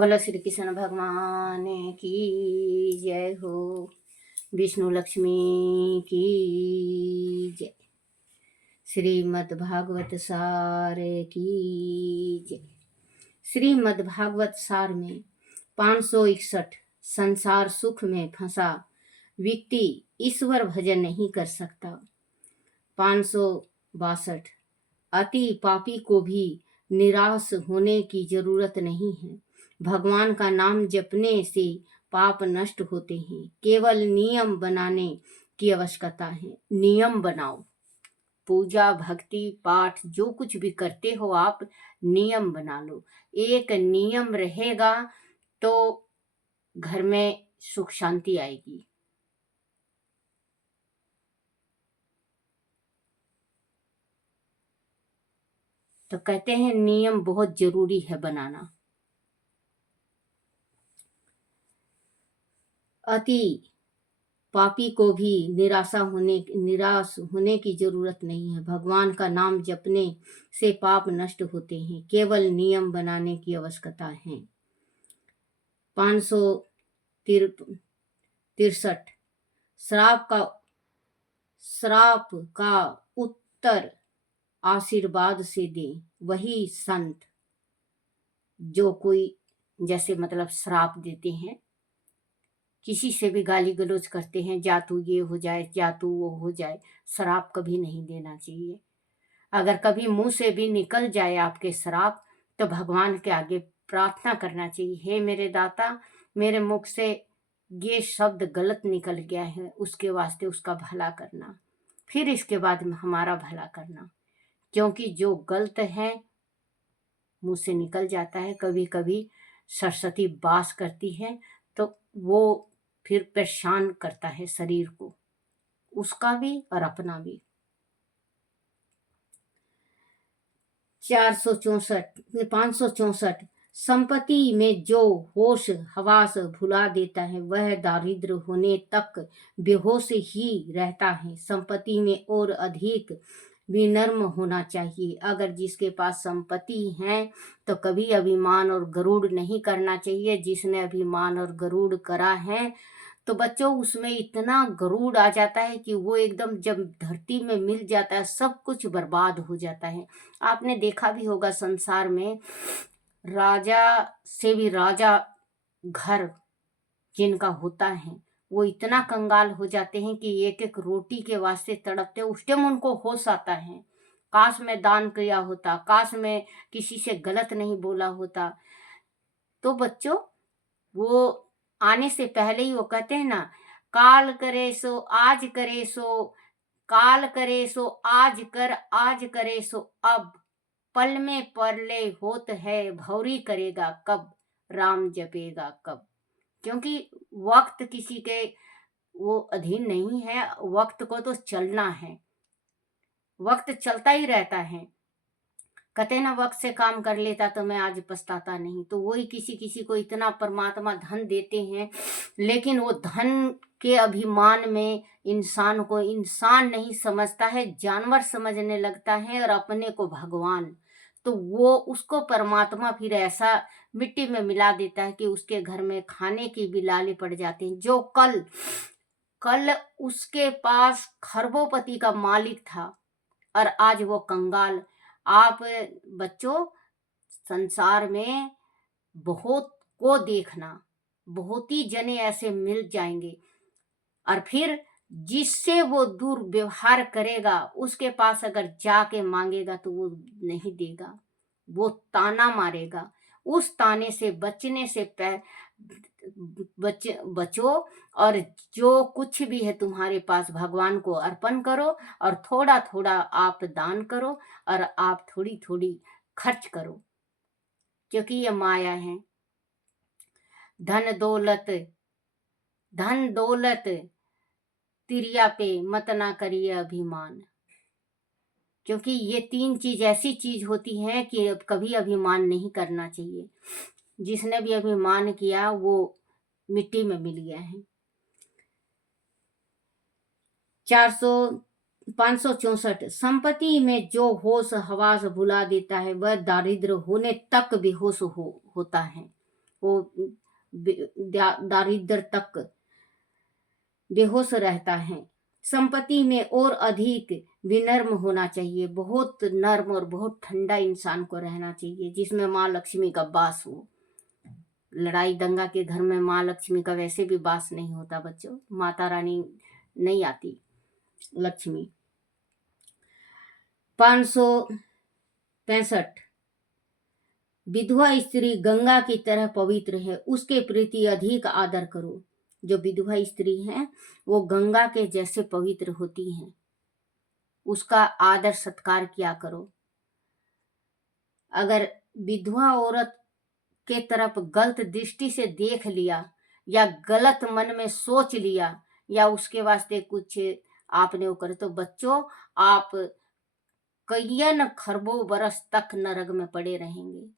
बोलो श्री कृष्ण भगवान की जय हो। विष्णु लक्ष्मी की जय। श्रीमद् भागवत सार की जय। श्रीमद् भागवत सार में 561 संसार सुख में फंसा व्यक्ति ईश्वर भजन नहीं कर सकता। 562 अति पापी को भी निराश होने की जरूरत नहीं है। भगवान का नाम जपने से पाप नष्ट होते हैं। केवल नियम बनाने की आवश्यकता है। नियम बनाओ। पूजा भक्ति पाठ जो कुछ भी करते हो आप नियम बना लो। एक नियम रहेगा तो घर में सुख शांति आएगी। तो कहते हैं नियम बहुत जरूरी है बनाना। अति पापी को भी निराश होने की जरूरत नहीं है। भगवान का नाम जपने से पाप नष्ट होते हैं। केवल नियम बनाने की आवश्यकता है। 563 श्राप का उत्तर आशीर्वाद से दे। वही संत जो कोई जैसे मतलब श्राप देते हैं, किसी से भी गाली गलौज करते हैं, जा तू ये हो जाए, जा तू वो हो जाए। श्राप कभी नहीं देना चाहिए। अगर कभी मुंह से भी निकल जाए आपके श्राप तो भगवान के आगे प्रार्थना करना चाहिए, हे मेरे दाता, मेरे मुख से ये शब्द गलत निकल गया है, उसके वास्ते उसका भला करना, फिर इसके बाद हमारा भला करना। क्योंकि जो गलत है मुंह से निकल जाता है, कभी कभी सरस्वती वास करती है तो वो फिर परेशान करता है शरीर को, उसका भी और अपना भी। 564 संपत्ति में जो होश हवास भुला देता है वह दारिद्र होने तक बेहोश ही रहता है। संपत्ति में और अधिक विनम्र होना चाहिए। अगर जिसके पास संपत्ति है तो कभी अभिमान और गरुड़ नहीं करना चाहिए। जिसने अभिमान और गरुड़ करा है तो बच्चों उसमें इतना गरुड़ आ जाता है कि वो एकदम जब धरती में मिल जाता है सब कुछ बर्बाद हो जाता है। आपने देखा भी होगा संसार में राजा से भी राजा घर जिनका होता है वो इतना कंगाल हो जाते हैं कि एक एक रोटी के वास्ते तड़पते। उस टाइम उनको होश आता है, काश में दान किया होता, काश में किसी से गलत नहीं बोला होता। तो बच्चों वो आने से पहले ही वो कहते हैं ना, काल करे सो आज करे सो, काल करे सो आज कर, आज करे सो अब, पल में परले होत है, भौरी करेगा कब, राम जपेगा कब। क्योंकि वक्त किसी के वो अधीन नहीं है, वक्त को तो चलना है, वक्त चलता ही रहता है। कहते ना वक्त से काम कर लेता तो मैं आज पछताता नहीं। तो वही किसी किसी को इतना परमात्मा धन देते हैं, लेकिन वो धन के अभिमान में इंसान को इंसान नहीं समझता है, जानवर समझने लगता है और अपने को भगवान। तो वो उसको परमात्मा फिर ऐसा मिट्टी में मिला देता है कि उसके घर में खाने की भी लाले पड़ जाते हैं। जो कल कल उसके पास खरबोपति का मालिक था और आज वो कंगाल। आप बच्चों संसार में बहुत को देखना, बहुत ही जने ऐसे मिल जाएंगे और फिर जिससे वो दुर्व्यवहार करेगा उसके पास अगर जाके मांगेगा तो वो नहीं देगा, वो ताना मारेगा। उस ताने से बचने से बचो और जो कुछ भी है तुम्हारे पास भगवान को अर्पण करो और थोड़ा थोड़ा आप दान करो और आप थोड़ी थोड़ी खर्च करो। क्योंकि ये माया है। धन दौलत तिरिया पे मत ना करिए अभिमान। क्योंकि ये 3 चीज ऐसी चीज होती है कि कभी अभिमान नहीं करना चाहिए। जिसने भी अभिमान किया वो मिट्टी में मिल गया है। 564 संपत्ति में जो होश हवास भुला देता है वह दारिद्र होने तक बेहोश होता है। वो दारिद्र तक बेहोश रहता है। संपत्ति में और अधिक विनम्र होना चाहिए, बहुत नर्म और बहुत ठंडा इंसान को रहना चाहिए, जिसमें माँ लक्ष्मी का वास हो। लड़ाई दंगा के घर में माँ लक्ष्मी का वैसे भी वास नहीं होता बच्चों, माता रानी नहीं आती लक्ष्मी। 565 विधवा स्त्री गंगा की तरह पवित्र है, उसके प्रति अधिक आदर करो। जो विधवा स्त्री हैं वो गंगा के जैसे पवित्र होती हैं, उसका आदर सत्कार किया करो। अगर विधवा औरत के तरफ गलत दृष्टि से देख लिया या गलत मन में सोच लिया या उसके वास्ते कुछ आपने वो करे, तो बच्चों आप कईयन खरबों बरस तक नरक में पड़े रहेंगे।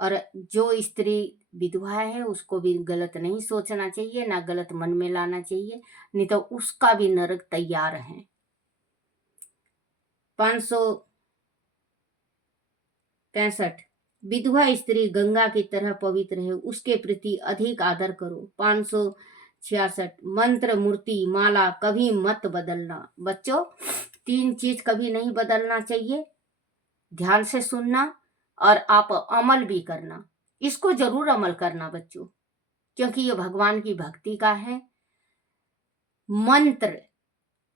और जो स्त्री विधवा है उसको भी गलत नहीं सोचना चाहिए, ना गलत मन में लाना चाहिए, नहीं तो उसका भी नरक तैयार है। 565 विधवा स्त्री गंगा की तरह पवित्र है, उसके प्रति अधिक आदर करो। 566 मंत्र मूर्ति माला कभी मत बदलना। बच्चों 3 चीज कभी नहीं बदलना चाहिए, ध्यान से सुनना और आप अमल भी करना। इसको जरूर अमल करना बच्चों, क्योंकि ये भगवान की भक्ति का है। मंत्र,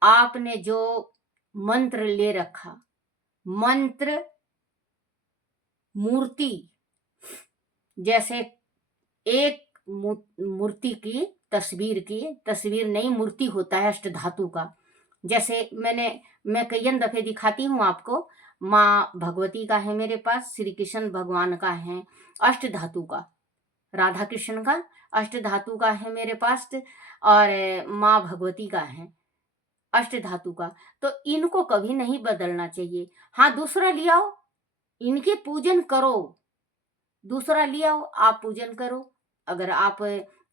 आपने जो मंत्र ले रखा, मंत्र मूर्ति, जैसे एक मूर्ति की तस्वीर नहीं, मूर्ति होता है अष्ट धातु का। जैसे मैं कई दफे दिखाती हूँ आपको, माँ भगवती का है मेरे पास, श्री कृष्ण भगवान का है अष्ट धातु का, राधा कृष्ण का अष्ट धातु का है मेरे पास, और माँ भगवती का है अष्ट धातु का। तो इनको कभी नहीं बदलना चाहिए। हाँ, दूसरा ले आओ, इनके पूजन करो, दूसरा ले आओ, आप पूजन करो। अगर आप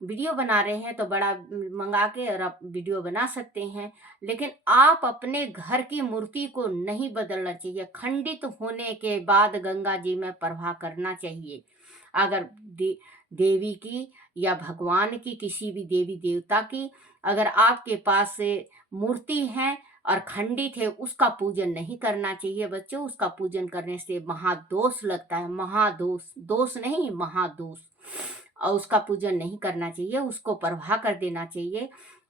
वीडियो बना रहे हैं तो बड़ा मंगा के और आप वीडियो बना सकते हैं, लेकिन आप अपने घर की मूर्ति को नहीं बदलना चाहिए। खंडित होने के बाद गंगा जी में प्रवाह करना चाहिए। अगर देवी की या भगवान की, किसी भी देवी देवता की अगर आपके पास मूर्ति है और खंडित है, उसका पूजन नहीं करना चाहिए बच्चों। उसका पूजन करने से महादोष लगता है, महादोष, दोष नहीं महादोष। और उसका पूजन नहीं करना चाहिए, उसको प्रवाह कर देना चाहिए।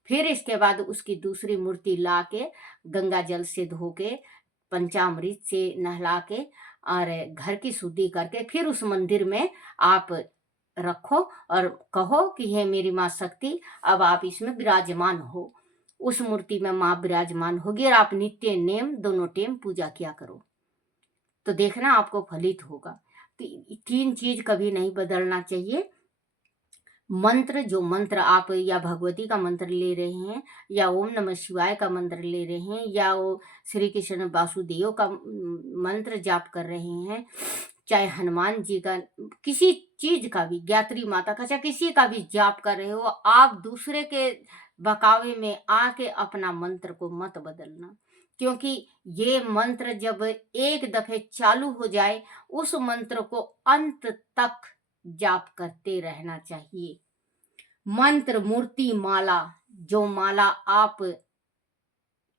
फिर इसके बाद उसकी दूसरी मूर्ति ला के गंगा जल से धो के पंचामृत से नहला के और घर की शुद्धि करके फिर उस मंदिर में आप रखो और कहो कि हे मेरी माँ शक्ति, अब आप इसमें विराजमान हो। उस मूर्ति में माँ विराजमान होगी और आप नित्य नेम दोनों टाइम पूजा किया करो, तो देखना आपको फलित होगा। 3 चीज कभी नहीं बदलना चाहिए। मंत्र, जो मंत्र आप या भगवती का मंत्र ले रहे हैं या ओम नमः शिवाय का मंत्र ले रहे हैं या वो श्री कृष्ण वासुदेव का मंत्र जाप कर रहे हैं, चाहे हनुमान जी का, किसी चीज का भी, गायत्री माता का, चाहे किसी का भी जाप कर रहे हो, आप दूसरे के बकावे में आके अपना मंत्र को मत बदलना। क्योंकि ये मंत्र जब एक दफे चालू हो जाए, उस मंत्र को अंत तक जाप करते रहना चाहिए। मंत्र मूर्ति माला, जो माला आप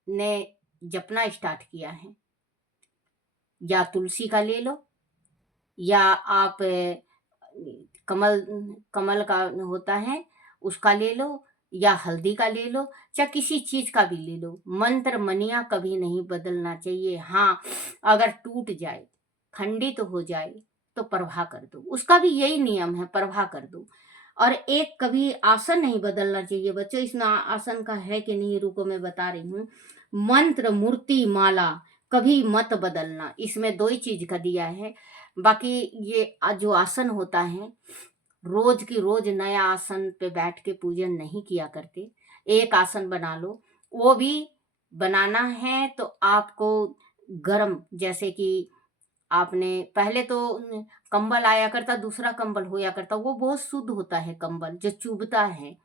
ने जपना स्टार्ट किया है, या तुलसी का ले लो या आप कमल का होता है उसका ले लो या हल्दी का ले लो, चाहे किसी चीज का भी ले लो। मंत्र मनिया कभी नहीं बदलना चाहिए। हाँ, अगर टूट जाए, खंडित हो जाए तो प्रवाह कर दो, उसका भी यही नियम है, प्रवाह कर दो। और एक कभी आसन नहीं बदलना चाहिए बच्चों। इसमें आसन का है कि नहीं, रुको मैं बता रही हूँ। मंत्र मूर्ति माला कभी मत बदलना, इसमें 2 ही चीज का दिया है। बाकी ये जो आसन होता है, रोज की रोज नया आसन पे बैठ के पूजन नहीं किया करते। एक आसन बना लो, वो भी बनाना है तो आपको गरम, जैसे कि आपने पहले तो कंबल आया करता, दूसरा कंबल होया करता, वो बहुत शुद्ध होता है कंबल, जो चुभता है,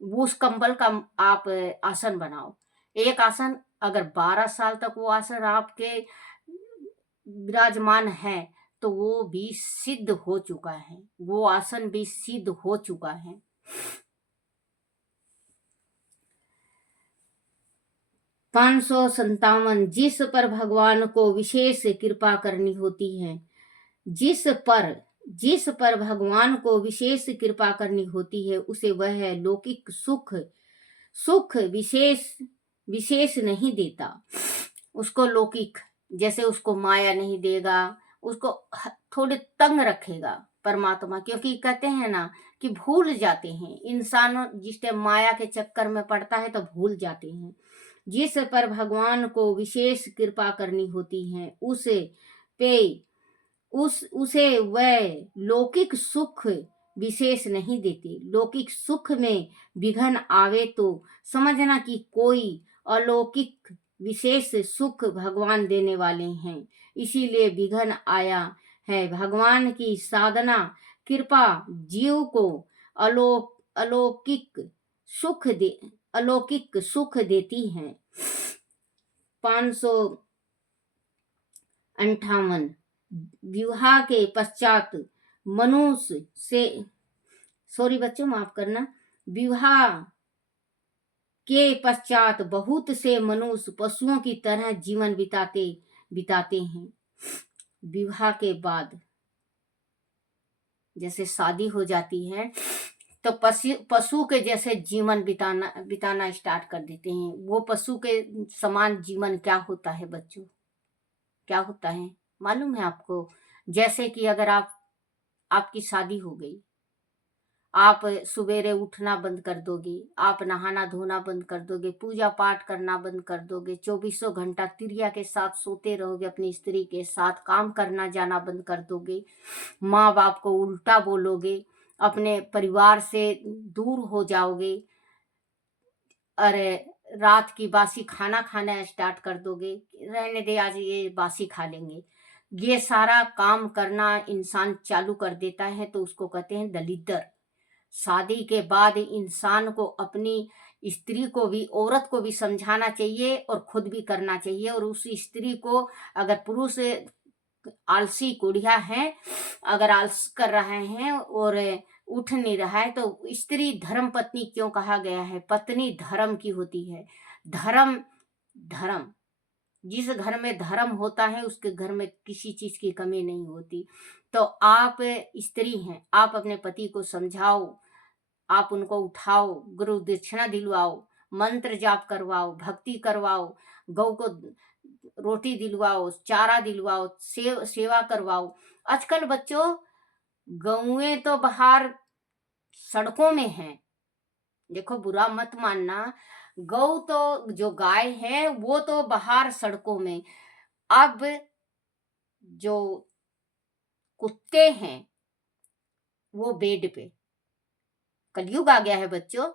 वो उस कंबल का आप आसन बनाओ। एक आसन, अगर 12 साल तक वो आसन आपके विराजमान है तो वो भी सिद्ध हो चुका है, वो आसन भी सिद्ध हो चुका है। 557 जिस पर भगवान को विशेष कृपा करनी होती है, जिस पर जिस पर भगवान को विशेष कृपा करनी होती है, उसे वह लौकिक सुख सुख विशेष विशेष नहीं देता। उसको लौकिक, जैसे उसको माया नहीं देगा, उसको थोड़े तंग रखेगा परमात्मा, क्योंकि कहते हैं ना कि भूल जाते हैं इंसान, जिस टाइम माया के चक्कर में पड़ता है तो भूल जाते हैं। जिस पर भगवान को विशेष कृपा करनी होती है, उसे वह लौकिक सुख विशेष नहीं देते। लौकिक सुख में विघ्न आवे तो समझना कि कोई अलौकिक विशेष सुख भगवान देने वाले हैं, इसीलिए विघ्न आया है। भगवान की साधना कृपा जीव को अलौकिक सुख देती है। 558 विवाह के पश्चात मनुष्य से, सॉरी बच्चों माफ करना, विवाह के पश्चात बहुत से मनुष्य पशुओं की तरह जीवन बिताते हैं। विवाह के बाद जैसे शादी हो जाती है तो पशु के जैसे जीवन बिताना स्टार्ट कर देते हैं। वो पशु के समान जीवन क्या होता है बच्चों, क्या होता है मालूम है आपको? जैसे कि अगर आपकी शादी हो गई, आप सुबेरे उठना बंद कर दोगे, आप नहाना धोना बंद कर दोगे, पूजा पाठ करना बंद कर दोगे, 24 घंटा तिरिया के साथ सोते रहोगे, अपनी स्त्री के साथ काम करना जाना बंद कर दोगे, माँ बाप को उल्टा बोलोगे, अपने परिवार से दूर हो जाओगे, अरे रात की बासी खाना खाना स्टार्ट कर दोगे, रहने दे आज ये बासी खा लेंगे, ये सारा काम करना इंसान चालू कर देता है तो उसको कहते हैं दलिद्र। शादी के बाद इंसान को अपनी स्त्री को भी, औरत को भी समझाना चाहिए और खुद भी करना चाहिए। और उस स्त्री को, अगर पुरुष आलसी कुड़िया है, अगर आलस कर रहे हैं और उठ नहीं रहा है, तो स्त्री धर्म पत्नी क्यों कहा गया है? पत्नी धर्म की होती है। धर्म जिस घर में धर्म होता है उसके घर में किसी चीज की कमी नहीं होती। तो आप स्त्री हैं, आप अपने पति को समझाओ, आप उनको उठाओ, गुरु दक्षिणा दिलवाओ, मंत्र जाप करवाओ, भक्ति करवाओ, गौ को रोटी दिलवाओ, चारा दिलवाओ, सेवा करवाओ। आजकल बच्चों गौएं तो बाहर सड़कों में हैं, देखो बुरा मत मानना, गौ तो जो गाय है वो तो बाहर सड़कों में। अब जो कुत्ते हैं वो बेड पे, कलयुग आ गया है बच्चों,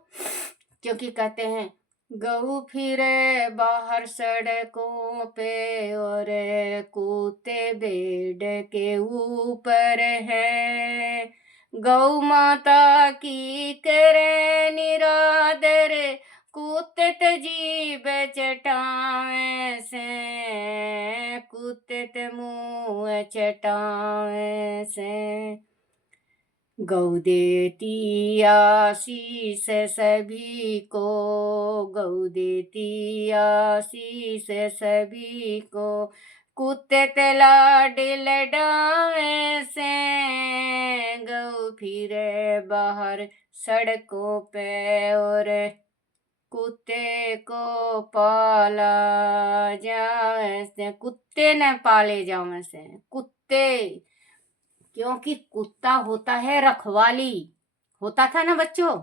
क्योंकि कहते हैं गऊ फिरे बाहर सड़कों पे और कुत्ते बेड के ऊपर है, गौ माता की करे निरादर, कुत्ते जीभ चटावे से, कुत्ते मुँह चटावे से। गौ देती आशीष सभी को, गौ देती आशीष सभी को, कुत्ते लाडिल डावे से, गौ फिरे बाहर सड़कों पे और कुत्ते को पाला जाए से, कुत्ते न पाले जावे से। कुत्ते, क्योंकि कुत्ता होता है रखवाली, होता था ना बच्चों,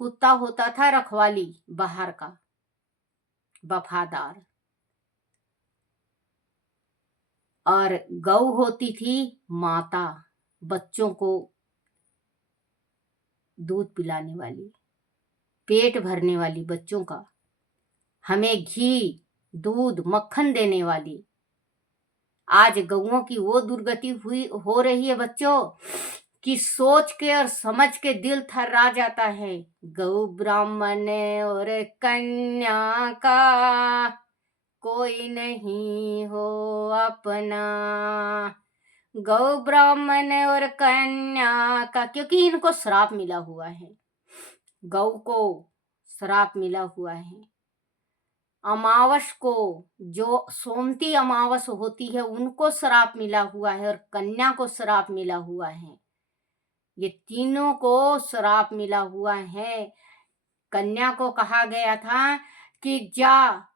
कुत्ता होता था रखवाली बाहर का, वफादार। और गौ होती थी माता, बच्चों को दूध पिलाने वाली, पेट भरने वाली बच्चों का, हमें घी दूध मक्खन देने वाली। आज गौओं की वो दुर्गति हो रही है बच्चों कि सोच के और समझ के दिल थर्रा जाता है। गौ ब्राह्मण और कन्या का कोई नहीं हो अपना। गौ ब्राह्मण और कन्या का, क्योंकि इनको श्राप मिला हुआ है, गौ को श्राप मिला हुआ है। अमावस को, जो सोमती अमावस होती है, उनको श्राप मिला हुआ है और कन्या को श्राप मिला हुआ है। ये तीनों को श्राप मिला हुआ है। कन्या को कहा गया था कि जा,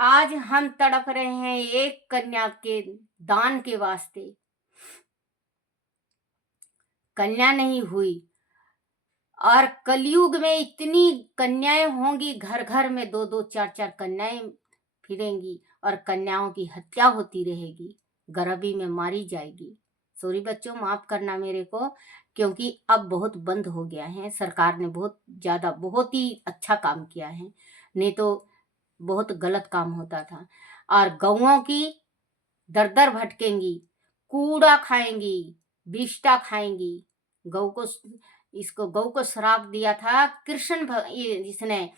आज हम तड़प रहे हैं एक कन्या के दान के वास्ते, कन्या नहीं हुई। और कलयुग में इतनी कन्याएं होंगी, घर घर में 2-2 4-4 कन्याएं फिरेंगी और कन्याओं की हत्या होती रहेगी, गर्भी में मारी जाएगी। सॉरी बच्चों, माफ करना मेरे को, क्योंकि अब बहुत बंद हो गया है। सरकार ने बहुत ज्यादा, बहुत ही अच्छा काम किया है, नहीं तो बहुत गलत काम होता था। और गौओं की दर दर भटकेंगी, कूड़ा खाएंगी, बिष्टा खाएंगी। गौ को, इसको गौ को श्राप दिया था कृष्ण जिसने,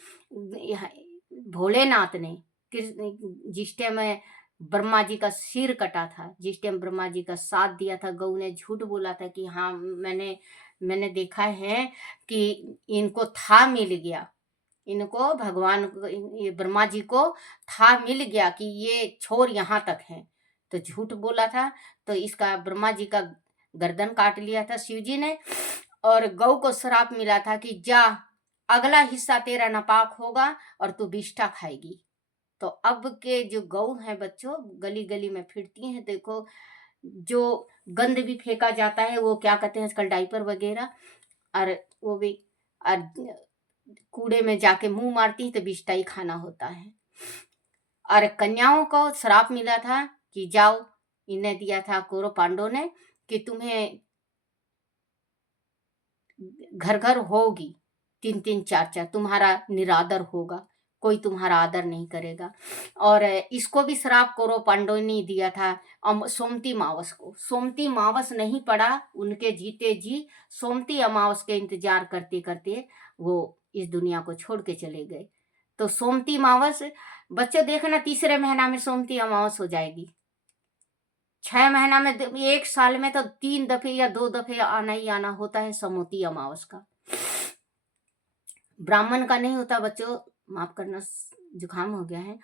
भोलेनाथ ने, जिस टाइम ब्रह्मा जी का सिर कटा था, जिस टाइम ब्रह्मा जी का साथ दिया था, गौ ने झूठ बोला था कि हाँ मैंने देखा है कि इनको था मिल गया, इनको भगवान को, ये ब्रह्मा जी को था मिल गया कि ये छोर यहाँ तक है, तो झूठ बोला था। तो इसका ब्रह्मा जी का गर्दन काट लिया था शिव जी ने, और गौ को श्राप मिला था कि जा, अगला हिस्सा तेरा नापाक होगा और तू विष्ठा खाएगी। तो अब के जो गौ हैं बच्चों, गली गली में फिरती हैं, देखो जो गंद भी फेंका जाता है, वो क्या कहते हैं आजकल, डाइपर वगैरह, और वो भी, और कूड़े में जाके मुंह मारती है तो विष्ठा ही खाना होता है। और कन्याओं को श्राप मिला था कि जाओ, इन्हें दिया था कौरव पांडवों ने कि तुम्हें घर घर होगी 3-3 4-4, तुम्हारा निरादर होगा, कोई तुम्हारा आदर नहीं करेगा। और इसको भी श्राप कौरव पांडवों ने दिया था सोमती अमावस को। सोमती अमावस नहीं पड़ा, उनके जीते जी सोमती अमावस के इंतजार करते करते वो इस दुनिया को छोड़ के चले गए। तो सोमती अमावस बच्चों देखना, तीसरे महीना में सोमती अमावस हो जाएगी। 6 महीना में, 1 साल में तो 3 दफे या 2 दफे आना ही आना होता है समोती अमावस का। ब्राह्मण का नहीं होता बच्चों, माफ करना जुकाम हो गया है।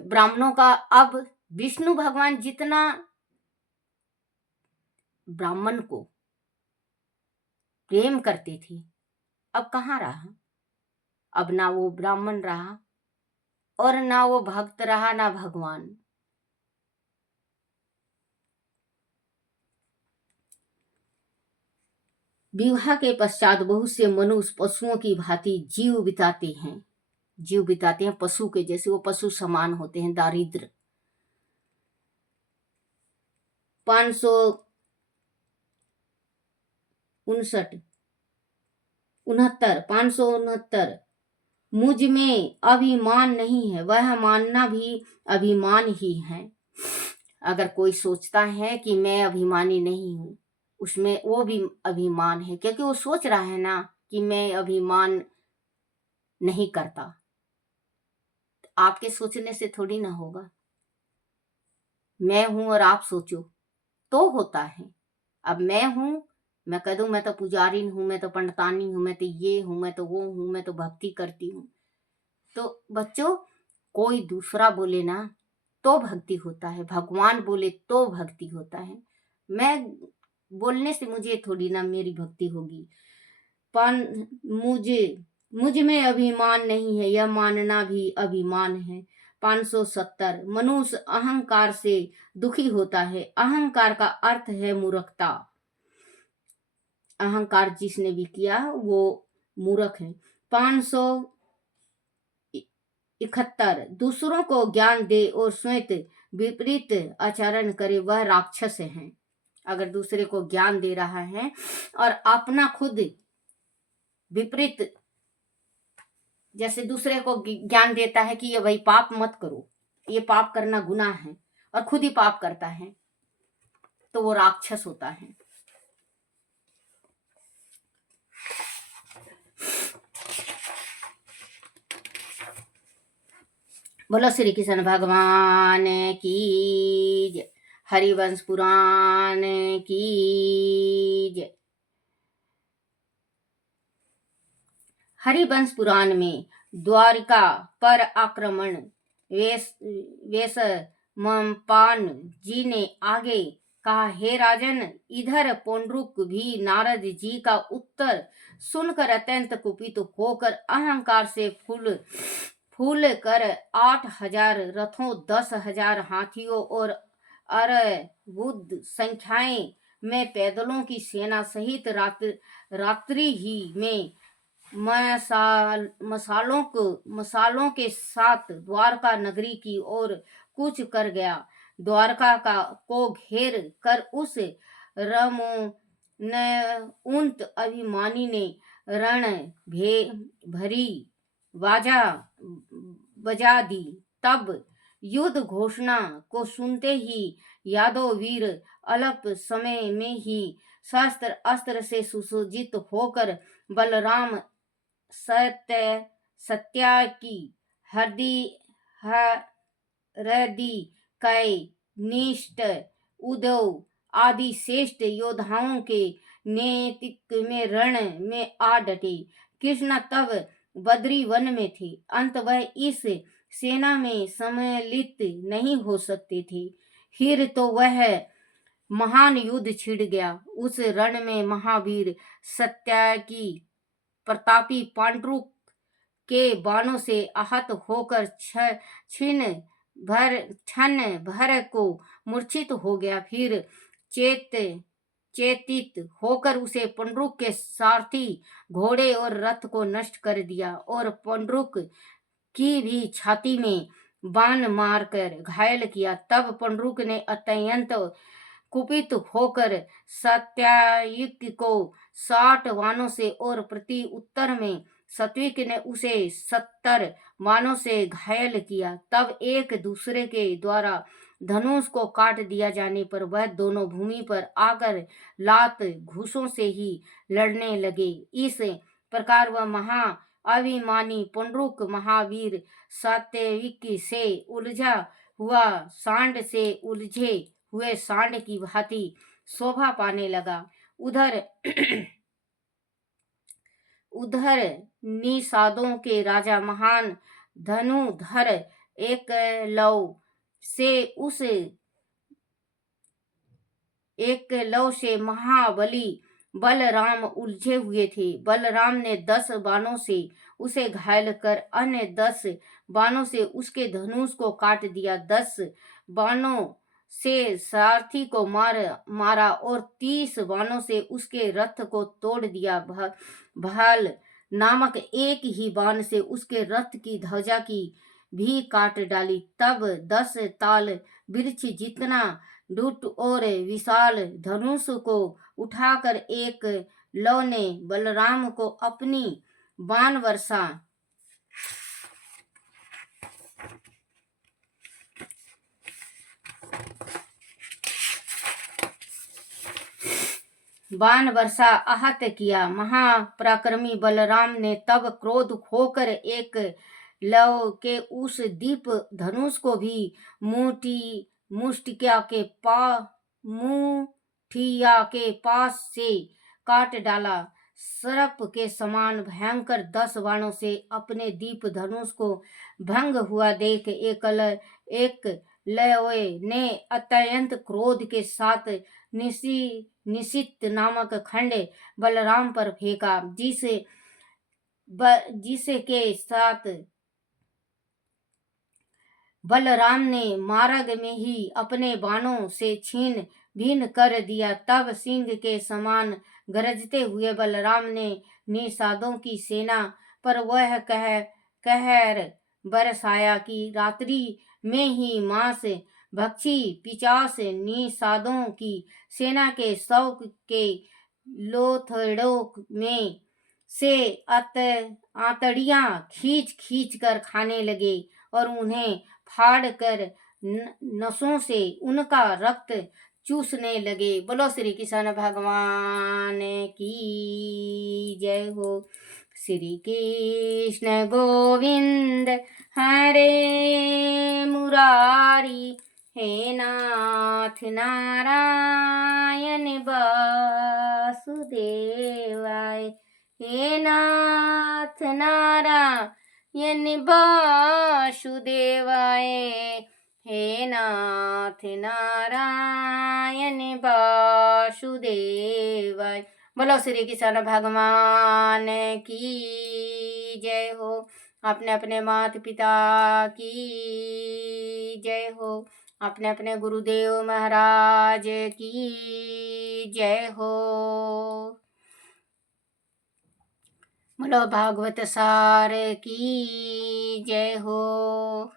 ब्राह्मणों का, अब विष्णु भगवान जितना ब्राह्मण को प्रेम करते थे, अब कहाँ रहा। अब ना वो ब्राह्मण रहा और ना वो भक्त रहा, ना भगवान। विवाह के पश्चात बहुत से मनुष्य पशुओं की भांति जीव बिताते हैं, पशु के जैसे, वो पशु समान होते हैं, दारिद्र। 569 मुझ में अभिमान नहीं है, वह मानना भी अभिमान ही है। अगर कोई सोचता है कि मैं अभिमानी नहीं हूं, उसमें वो भी अभिमान है, क्योंकि वो सोच रहा है ना कि मैं अभिमान नहीं करता। आपके सोचने से थोड़ी ना होगा, मैं हूं और आप सोचो तो होता है। अब मैं हूं, मैं कह दूं मैं तो पुजारी हूं, मैं तो पंडितानी हूं, मैं तो ये हूं, मैं तो वो हूं, मैं तो भक्ति करती हूं। तो बच्चों, कोई दूसरा बोले ना तो भक्ति होता है, भगवान बोले तो भक्ति होता है। मैं बोलने से मुझे थोड़ी ना मेरी भक्ति होगी। मुझ में अभिमान नहीं है, यह मानना भी अभिमान है। 570 मनुष्य अहंकार से दुखी होता है, अहंकार का अर्थ है मूर्खता। अहंकार जिसने भी किया वो मूर्ख है। 571 दूसरों को ज्ञान दे और स्वयं विपरीत आचरण करे, वह राक्षस है। अगर दूसरे को ज्ञान दे रहा है और अपना खुद विपरीत, जैसे दूसरे को ज्ञान देता है कि ये भाई पाप मत करो, ये पाप करना गुनाह है, और खुद ही पाप करता है, तो वो राक्षस होता है। बोलो श्री कृष्ण भगवान की जय। हरिवंश पुराण की जय। हरिवंश पुराण में द्वारिका पर आक्रमण वेश पान जी ने आगे कहा, हे राजन, इधर पौंड्रुक भी नारद जी का उत्तर सुनकर अत्यंत कुपित होकर अहंकार से फूल कर 8,000 रथों, 10,000 हाथियों और अरबुद संख्याएं में पैदलों की सेना सहित रात्रि ही में मसालों के साथ द्वारका नगरी की ओर कूच कर गया। द्वारका को घेर कर उस रमोन्नत अभिमानी ने रण भरी बाजा बजा दी। तब युद्ध घोषणा को सुनते ही यादव वीर अल्प समय में ही शस्त्र अस्त्र से सुसज्जित होकर बलराम, सत्याकी, हरदी, कै, निष्ठ, उद्धव आदि श्रेष्ठ योद्धाओं के नेतृत्व में रण में आ डटे। कृष्ण तब बद्री वन में थे, अंत वह इस सेना में सम्मिलित नहीं हो सकते थे। फिर तो वह महान युद्ध छिड़ गया। उस रण में महावीर सत्याकी प्रतापी पांडुरंग के बाणों से आहत होकर क्षण भर को मूर्छित हो गया। फिर चेतित होकर उसे पांडुरंग के सारथी घोड़े और रथ को नष्ट कर दिया और पांडुरंग की भी छाती में बाण मारकर घायल किया। तब पांडुरंग ने अत्यंत कुपित होकर सत्यायिक को 60 बाणों से और प्रति उत्तर में सात्विक ने उसे 70 बाणों से घायल किया। तब एक दूसरे के द्वारा धनुष को काट दिया जाने पर वह दोनों भूमि पर आकर लात घूसों से ही लड़ने लगे। इस प्रकार वह महा अभिमानी पांडुरंग महावीर सात्विक से उलझा हुआ सांड से उलझे हुए सांड की भांति शोभा पाने लगा। उधर निषादों के राजा महान धनुधर एकलव से महाबली बलराम उलझे हुए थे। बलराम ने 10 बाणों से उसे घायल कर अन्य 10 बाणों से उसके धनुष को काट दिया। 10 बाणों से सारथी को मारा और 30 बाणों से उसके रथ को तोड़ दिया। भाल नामक एक ही बाण से उसके रथ की ध्वजा की भी काट डाली। तब 10 ताल वृक्ष जितना दुष्ट और विशाल धनुष को उठाकर एक लव ने बलराम को अपनी बाण वर्षा आहत किया। महापराक्रमी बलराम ने तब क्रोध होकर एक लव के उस दीप धनुष को भी मुष्टिया के पास से काट डाला। सर्प के समान भयंकर 10 बाणों से अपने दीप धनुष को भंग हुआ देख एक लय ने अत्यंत क्रोध के साथ निशित नामक खंड बलराम पर फेंका, जिसे के साथ बलराम ने मार्ग में ही अपने बाणों से छीन भिन्न कर दिया। तब सिंह के समान गरजते हुए बलराम ने निषादों की सेना पर वह कहर बरसाया कि रात्रि में ही मांस भक्षी पिचास निषादों की सेना के शौक के लोथड़ों में से आंतड़ियां खींच कर खाने लगे और उन्हें फाड़ कर नसों से उनका रक्त चूसने लगे। बोलो श्री कृष्ण भगवान की जय हो। श्री कृष्ण गोविंद हरे मुरारी, हे नाथ नारायण वासुदेवाय, हे नाथ नारायण वासुदेवाय, हे नाथ नारायण वासुदेवाय। बोलो श्री कृष्ण भगवान की जय हो। अपने अपने माता पिता की जय हो। अपने अपने गुरुदेव महाराज की जय हो। बोलो भागवत सार की जय हो।